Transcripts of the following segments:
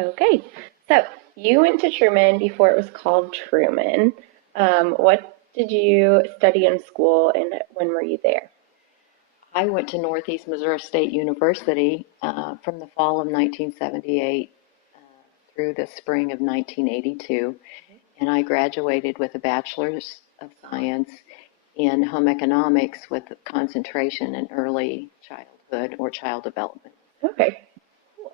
Okay, so you went to Truman before it was called Truman. What did you study in school and when were you there? I went to Northeast Missouri State University from the fall of 1978 through the spring of 1982, and I graduated with a Bachelor's of Science in Home Economics with a concentration in early childhood or child development. Okay, cool.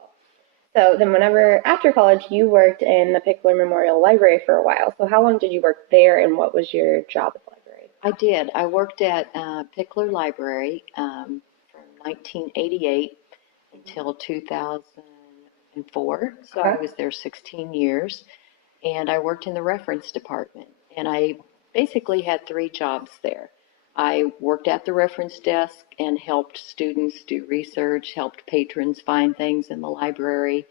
So then whenever, after college, you worked in the Pickler Memorial Library for a while. So how long did you work there and what was your job at the library? I did. I worked at Pickler Library from 1988 until 2004. So I Okay. was there 16 years. And I worked in the reference department. And I basically had three jobs there. I worked at the reference desk and helped students do research, helped patrons find things in the library,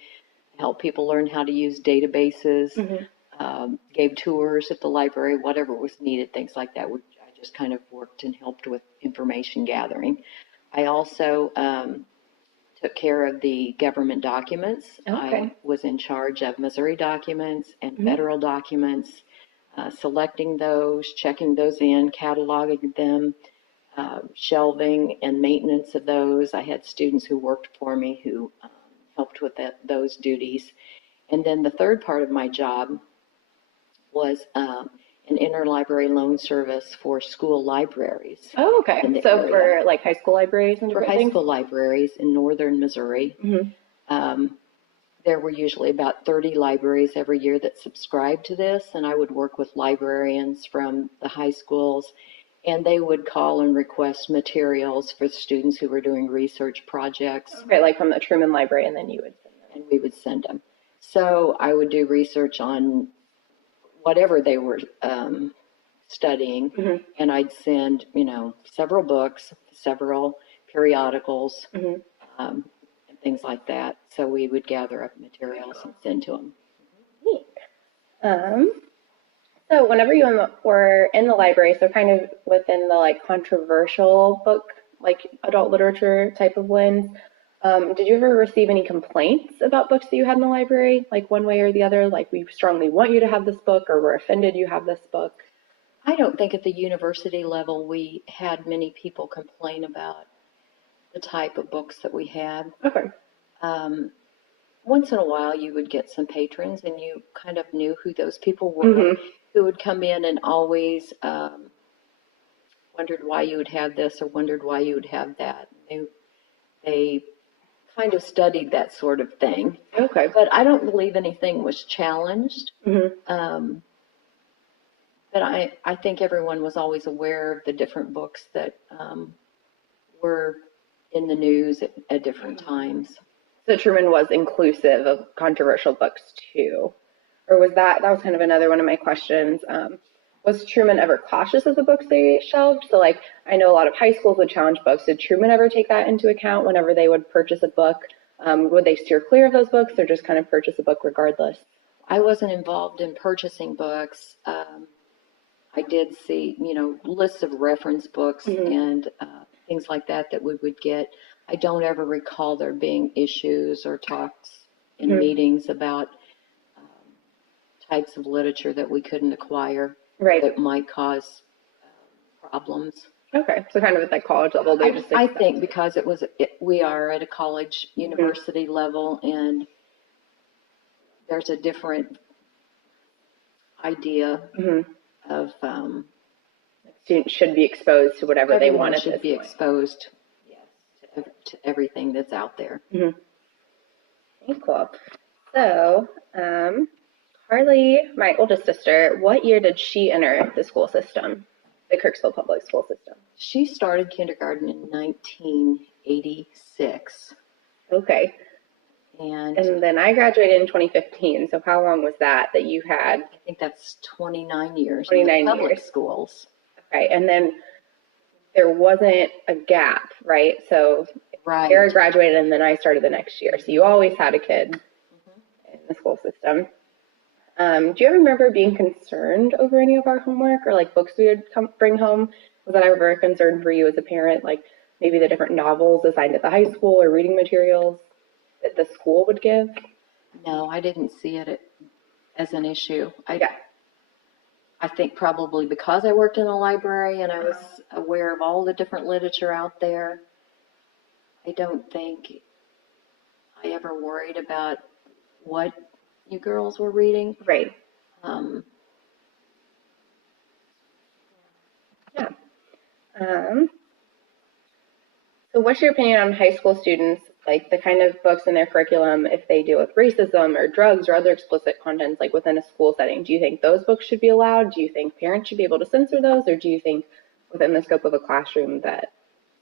helped people learn how to use databases, Hmm. gave tours at the library, whatever was needed, things like that. I just kind of worked and helped with information gathering. I also took care of the government documents. I Okay. was in charge of Missouri documents and Hmm. federal documents, selecting those, checking those in, cataloging them, shelving and maintenance of those. I had students who worked for me who helped with those duties. And then the third part of my job was an interlibrary loan service for school libraries Oh, in okay. the So area. for like high school libraries and For different high things? school libraries in northern Missouri, Hmm. um, there were usually about 30 libraries every year that subscribed to this, and I would work with librarians from the high schools, and they would call and request materials for students who were doing research projects, Okay, like from the Truman Library and then you would send them. and we would send them. So I would do research on whatever they were studying, Hmm. and I'd send, several books, several periodicals, Hmm. um, and things like that. So we would gather up materials and send to them. Neat. Um, so whenever you were in the library, so kind of within the like controversial book, like adult literature type of lens, did you ever receive any complaints about books that you had in the library, like one way or the other? Like we strongly want you to have this book, or we're offended you have this book? I don't think at the university level we had many people complain about the type of books that we had. Okay. Um, Once in a while, you would get some patrons, and you kind of knew who those people were Hmm. who would come in and always wondered why you would have this or wondered why you would have that. They kind of studied that sort of thing. Okay. But I don't believe anything was challenged. Hmm. Um, but I think everyone was always aware of the different books that were in the news at different times. So Truman was inclusive of controversial books too, or was that was kind of another one of my questions? Was Truman ever cautious of the books they shelved? So like I know a lot of high schools would challenge books. Did Truman ever take that into account whenever they would purchase a book? Would they steer clear of those books or just kind of purchase a book regardless? I wasn't involved in purchasing books. I did see, lists of reference books Hmm. and things like that that we would get. I don't ever recall there being issues or talks in Hmm. meetings about types of literature that we couldn't acquire Right. that might cause problems. Okay. So kind of at that college level, they just I accept. think because we are at a college Hmm. university level, and there's a different idea Hmm. of Students should be exposed to whatever they everyone want at should this be point. exposed, yes, to everything that's out there. Hmm. Okay, cool. So, Carly, my oldest sister, what year did she enter the school system, the Kirksville Public School System? She started kindergarten in 1986, Okay. and And then I graduated in 2015. So how long was that you had? I think that's 29 years in the 29 public years. schools. Okay. And then there wasn't a gap, right? So Right. Sarah graduated and then I started the next year. So you always had a kid in the school system. Do you ever remember being concerned over any of our homework or like books we would bring home? Was that ever a concern for you as a parent? Like maybe the different novels assigned at the high school or reading materials that the school would give? No, I didn't see it as an issue. Yeah. I think probably because I worked in a library and I was aware of all the different literature out there, I don't think I ever worried about what you girls were reading. Right. Um, Yeah. So what's your opinion on high school students, like the kind of books in their curriculum, if they deal with racism or drugs or other explicit contents, like within a school setting? Do you think those books should be allowed? Do you think parents should be able to censor those? Or do you think within the scope of a classroom that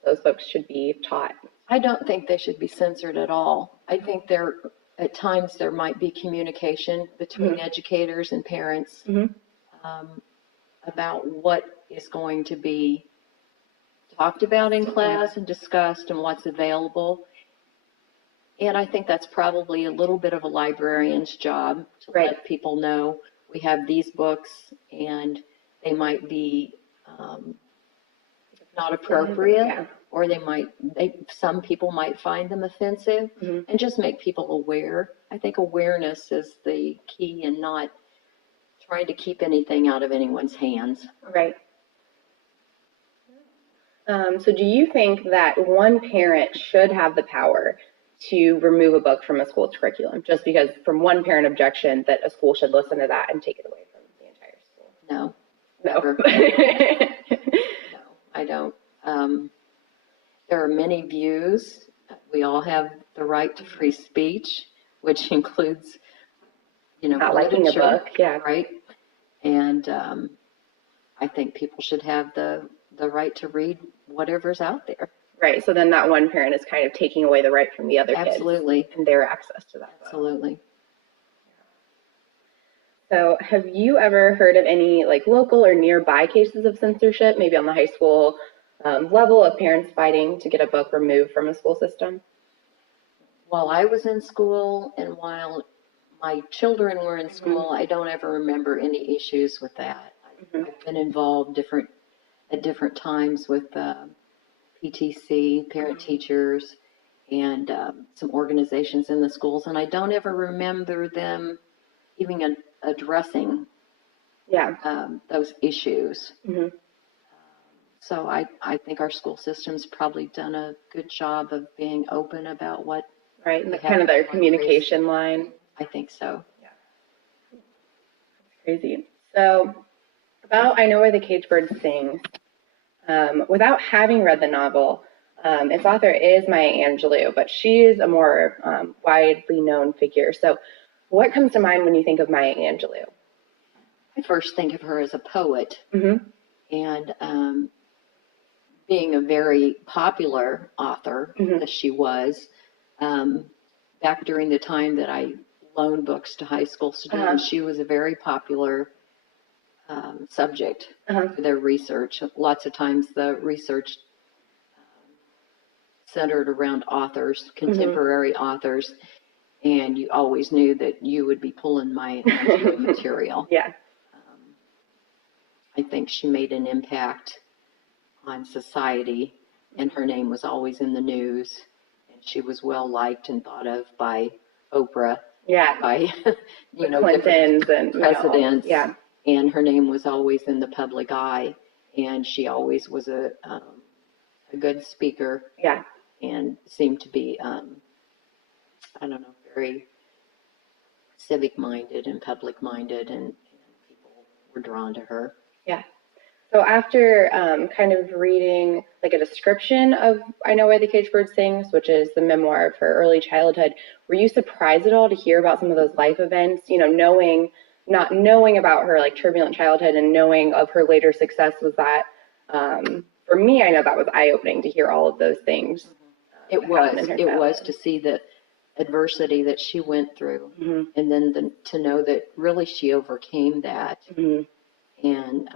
those books should be taught? I don't think they should be censored at all. I think at times there might be communication between educators and parents about what is going to be talked about in class and discussed and what's available. And I think that's probably a little bit of a librarian's job to let people know we have these books and they might be not appropriate, or some people might find them offensive, and just make people aware. I think awareness is the key, and not trying to keep anything out of anyone's hands. Right. So do you think that one parent should have the power to remove a book from a school's curriculum, just because from one parent objection that a school should listen to that and take it away from the entire school? No. No. No, I don't. There are many views. We all have the right to free speech, which includes, not liking a book, right? And I think people should have the right to read whatever's out there. Right. So then that one parent is kind of taking away the right from the other kids. Absolutely. And their access to that book. Absolutely. So have you ever heard of any like local or nearby cases of censorship, maybe on the high school level, of parents fighting to get a book removed from a school system? While I was in school and while my children were in school, I don't ever remember any issues with that. I've been involved at different times with PTC, parent teachers, and some organizations in the schools, and I don't ever remember them even addressing those issues. So I think our school system's probably done a good job of being open about what. Right, and kind of their communication line. I think so. Yeah. That's crazy. So about I Know Where the Caged Bird Sings, without having read the novel, its author is Maya Angelou, but she is a more widely known figure. So what comes to mind when you think of Maya Angelou? I first think of her as a poet, and being a very popular author, as she was. Back during the time that I loaned books to high school students, she was a very popular subject for their research. Lots of times the research centered around authors, contemporary authors, and you always knew that you would be pulling my material. Yeah. I think she made an impact on society, and her name was always in the news, and she was well liked and thought of by Oprah, by Clintons and presidents, yeah. And her name was always in the public eye, and she always was a good speaker, and seemed to be very civic-minded and public-minded, and people were drawn to her. Yeah. So after kind of reading like a description of I Know Where the Caged Bird Sings, which is the memoir of her early childhood, were you surprised at all to hear about some of those life events, not knowing about her like turbulent childhood and knowing of her later success? Was that, for me, I know that was eye-opening to hear all of those things. It was to see the adversity that she went through, and then to know that really she overcame that, and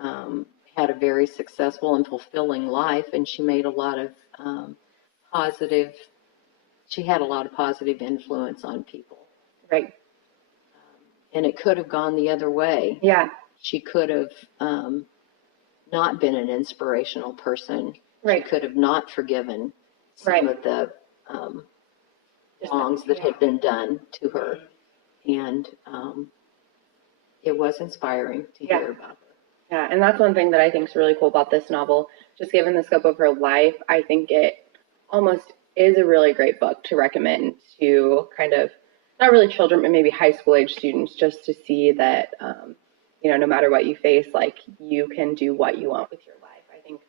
had a very successful and fulfilling life, and she made a lot of she had a lot of positive influence on people. Right. And it could have gone the other way. Yeah. She could have not been an inspirational person. Right. She could have not forgiven some of the wrongs that had been done to her. And it was inspiring to Yeah. hear about her. Yeah, and that's one thing that I think is really cool about this novel. Just given the scope of her life, I think it almost is a really great book to recommend to kind of not really children, but maybe high school age students, just to see that no matter what you face, like you can do what you want with your life. I think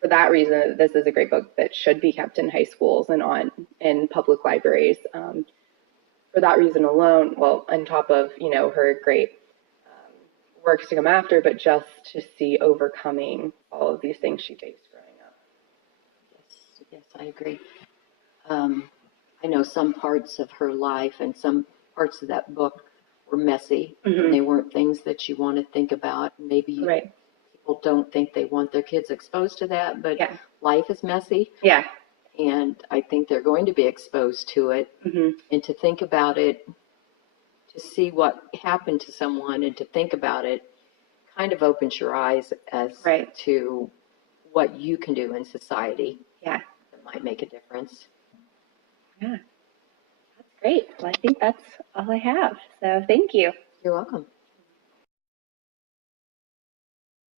for that reason, this is a great book that should be kept in high schools and on in public libraries. For that reason alone, well, on top of her great works to come after, but just to see overcoming all of these things she faced growing up. Yes, I agree. I know some parts of her life and some parts of that book were messy, and they weren't things that you want to think about. Maybe Right. people don't think they want their kids exposed to that, but Yeah. life is messy. Yeah. And I think they're going to be exposed to it. And to think about it, to see what happened to someone and to think about it kind of opens your eyes as Right. to what you can do in society Yeah. that might make a difference. Yeah. That's great. Well, I think that's all I have. So thank you. You're welcome.